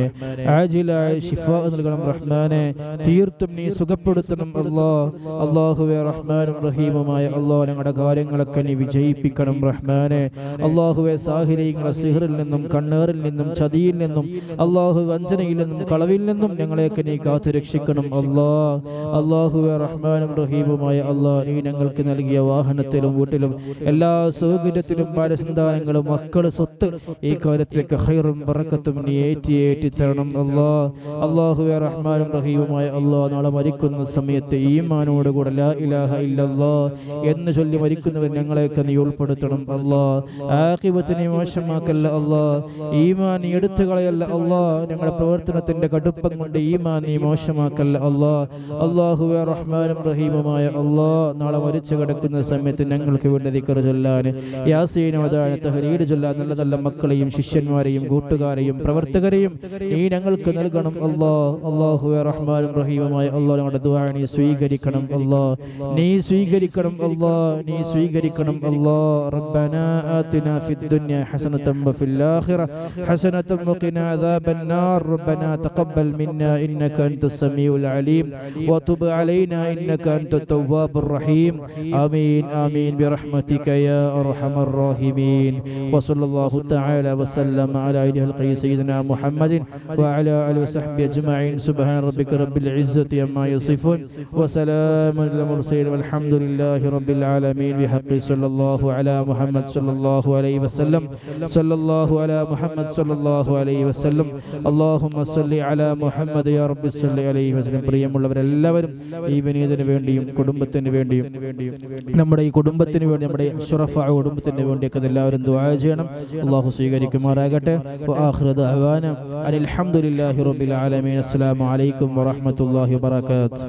ആജിലായ ശിഫാ നൽകണം റഹ്മാനെ. തീർത്തും നീ സുഖപ്പെടുത്തണം അല്ലാഹ്. അല്ലാഹുവേ റഹ്മാനും റഹീമുമായ അല്ലാഹ്, ഞങ്ങളുടെ കാര്യങ്ങളൊക്കെ നീ വിജയിപ്പിക്കണം റഹ്മാനെ. അല്ലാഹുവേ, സാഹിര്യങ്ങളെ സിഹറിൽ നിന്നും കണ്ണേറിൽ നിന്നും ചതിയിൽ നിന്നും അല്ലാഹു വഞ്ചനയിൽ നിന്നും കളവിൽ നിന്നും ഞങ്ങളെയൊക്കെ നീ കാത്തു രക്ഷിക്കണം അല്ലാഹ്. അല്ലാഹുവേ റഹ്മാനും റഹീമുമായ അല്ലാഹ്, നീ ഞങ്ങൾക്ക് നൽകിയ വാഹനത്തിലും വീട്ടിലും എല്ലാ സൗകര്യത്തിലും പാരസന്താനങ്ങളും മക്കള് സ്വത്ത് ഈ കാര്യത്തിലേക്ക് ഖൈറും ബറക്കത്തും നീ ഏറ്റി തരണം അല്ലാഹ്. അല്ലാഹുവേ റഹ്മാനും റഹീമുമായ അല്ലാഹ്, നാളെ മരിക്കുന്ന സമയത്ത് ഈമാനോടുകൂടെ ലാ ഇലാഹ ഇല്ലല്ലാഹ് എന്ന് ചൊല്ലി മരിക്കുന്നവർ ഞങ്ങളെയൊക്കെ നീ ഉൾപ്പെടുത്തണം അല്ലാഹ്. ആഖിബത്ത് നീ മോശമാക്കല്ല അല്ലാഹ്. ഈമാൻ നീ എടുത്തു കളയല്ല അല്ലാഹ്. ഞങ്ങളുടെ പ്രവർത്തനത്തിന്റെ കടുപ്പം കൊണ്ട് ഈമാൻ നീ മോശമാക്കല്ല അല്ലാഹ്. അല്ലാഹുവേ റഹ്മാനും റഹീമുമായ അല്ലാഹ്, നാളെ മരിച്ചു കിടക്കുന്ന സമയത്ത് ഞങ്ങൾക്ക് വേണ്ടി ദിക്ർ ചൊല്ലാൻ, യാസീൻ ഓതാൻ, തഹ്ലീൽ ചൊല്ലാൻ നല്ല നല്ല മക്കളെയും ശിഷ്യന്മാരെയും കൂട്ടുകാരെയും പ്രവർത്തകരെയും നീ ഞങ്ങൾക്ക് നൽകണം അല്ലാഹ്. അല്ലാഹുവേ റഹ്മാനും റഹീമുമായ അല്ലാഹ്, ഞങ്ങളുടെ ദുആ നീ സ്വീകരിക്കണം അല്ലാഹ്. നീ സ്വീകരിക്കണം അല്ലാഹ്. നീ സ്വീകരിക്കണം അല്ലാഹ്. റബ്ബനാ ആതിനാ ഫിദ് ദുനിയ ഹസനതൻ വഫിൽ ആഖിറ ഹസനതൻ വഖിനാ അദാബൻ നാർ. റബ്ബനാ തഖബ്ബൽ മിന്നാ ഇന്നക അൻതസ് സമീഉൽ അലീം വതുബ് അലൈനാ ഇന്നക അൻതത് തവ്വാബുർ റഹീം. ആമീൻ ആമീൻ ബിറഹ്മതിക യാ അർഹമർ റഹീമീൻ. വസല്ലല്ലാഹു തആല വസല്ലമ അലാ ഖൽഖി സയ്യിദിനാ മുഹമ്മദിൻ വഅലാ ആലിഹി വസഹ്ബിഹി അജ്മഈൻ. സുബ്ഹാന റബ്ബിക റബ്ബിൽ ഇസ്സതി അമ്മാ യസിഫൂൻ വസലാമുൻ അലൽ മുർസലീൻ വൽഹംദുലില്ലാഹി റബ്ബിൽ ആലമീൻ. ബിഹഖി സല്ലല്ലാഹു അലാ മുഹമ്മദ് സല്ലല്ലാഹു അലൈഹി വസല്ലം. സല്ലല്ലാഹു അലാ മുഹമ്മദ് സല്ലല്ലാഹു അലൈഹി വസല്ലം. അല്ലാഹുമ്മ സല്ലി അലാ മുഹമ്മദ് യാ റബ്ബി സല്ലി അലൈഹി വസല്ലം. പ്രിയമുള്ളവരെല്ലാവരും ഈ വിനീതന് വേണ്ടിയും കുടുംബത്തിന് വേണ്ടിയും നമ്മുടെ ഈ കുടുംബത്തിന് വേണ്ടി നമ്മുടെ അഷ്റഫായ കുടുംബത്തിന് വേണ്ടിയൊക്കെ എല്ലാവരും ദുആ ചെയ്യണം. അല്ലാഹു സ്വീകരിക്കുമാറാകട്ടെ. വആഖിറു ദഅവാന അൽഹംദുലില്ലാഹി റബ്ബിൽ ആലമീൻ. അസ്സലാമു അലൈക്കും വറഹ്മത്തുള്ളാഹി വബറകാതുഹു.